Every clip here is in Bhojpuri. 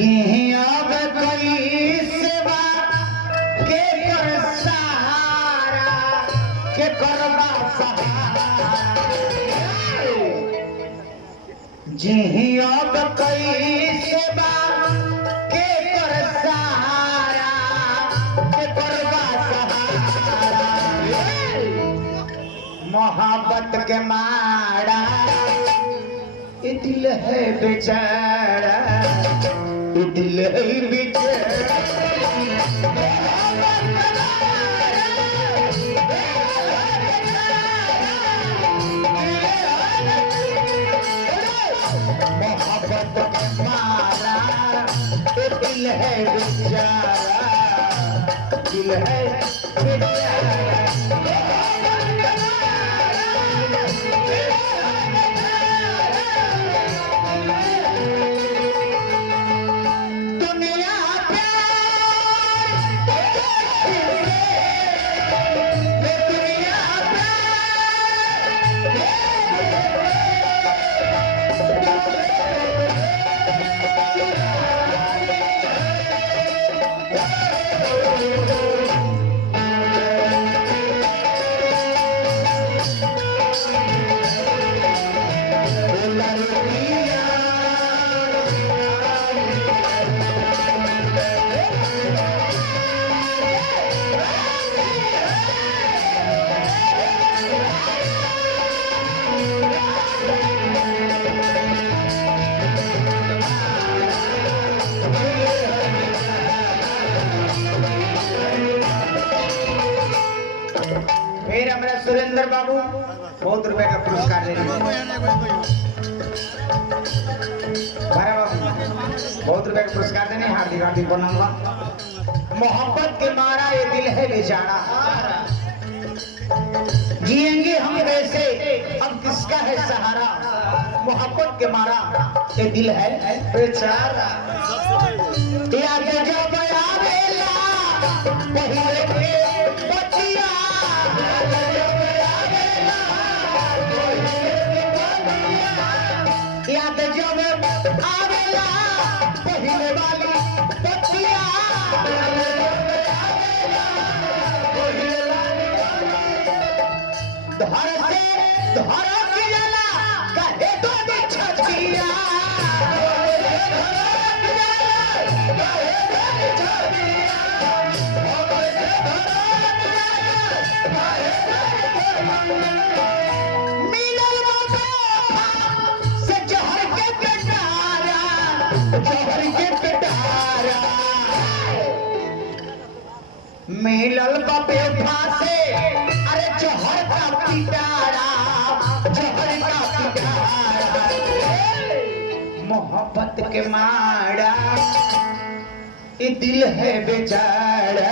जी अब कोई सेवा के कर सहारा के करबा सहारा जी अब कोई सेवा के कर सहारा के करबा सहारा मोहब्बत के मारा ये दिल है बेचारा ये दिल है बेचारा मोहब्बत के मारा ये दिल है बेचारा दिल है बेचारा फिर हमारा सुरेंद्र बाबू बहुत रुपए का पुरस्कार दे रहे बहुत रुपए का पुरस्कार देने हार्दिक हार्दिक बनाऊंगा। मोहब्बत के मारा ये दिल है बेचारा जिएंगे हम कैसे अब किसका है सहारा मोहब्बत के मारा ये दिल है बेचारा याद जब आवेला पहिले के बचिया याद जब आवेला पहिले वाली बचिया धर से धर किया कहे तो छतिया मिलल बापे फांसे अरे जहर का पिटारा जहर का पिटारा मोहब्बत के मारा ये दिल है बेचारा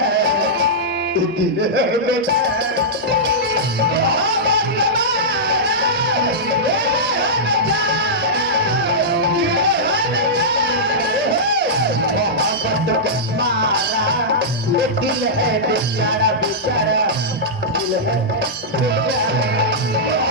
ये दिल है बेचारा मोहब्बत के मारा ये दिल है बेचारा बेचारा दिल है बेचारा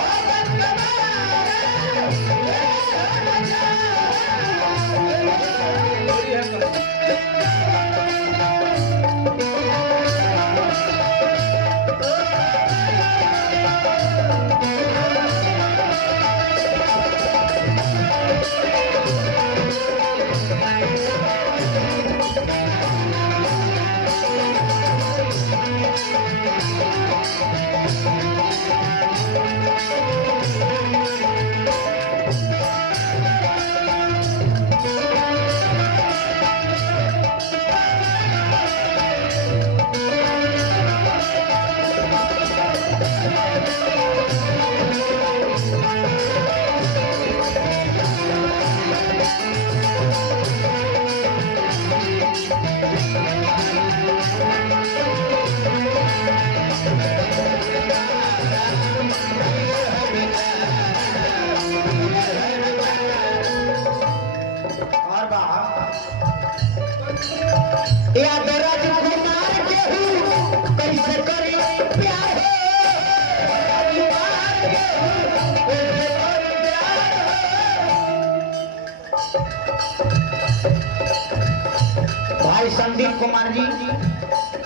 भाई संदीप कुमार जी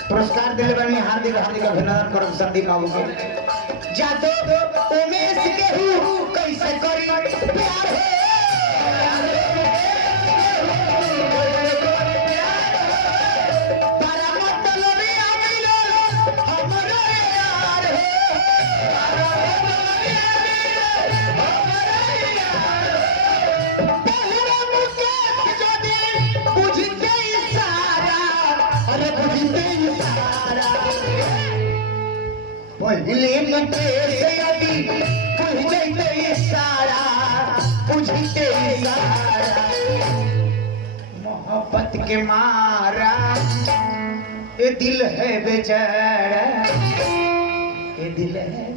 पुरस्कार दिले बनी हार्दिक हार्दिक अभिनंदन करब संदीप बाबू के। जादो उमेश के हूँ कैसे करी प्यार है पहले मते से अभी बुझते सारा बुझते सारा मोहब्बत के मारा ये दिल है बेचारा ये दिल है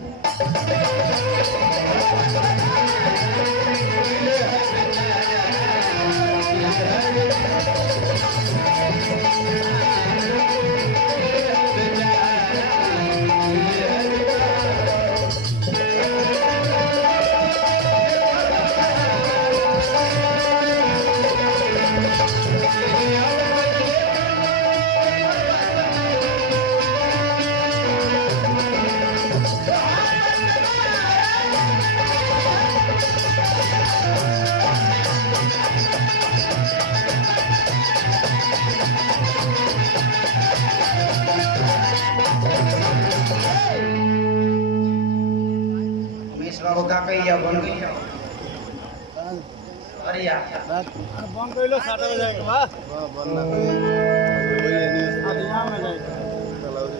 बाबू का कहिया बन गई अरे यार बम कइलो 60 हो जाएगा बा बन ना कोई ये नहीं आदिया में जाएगा चलाओ जी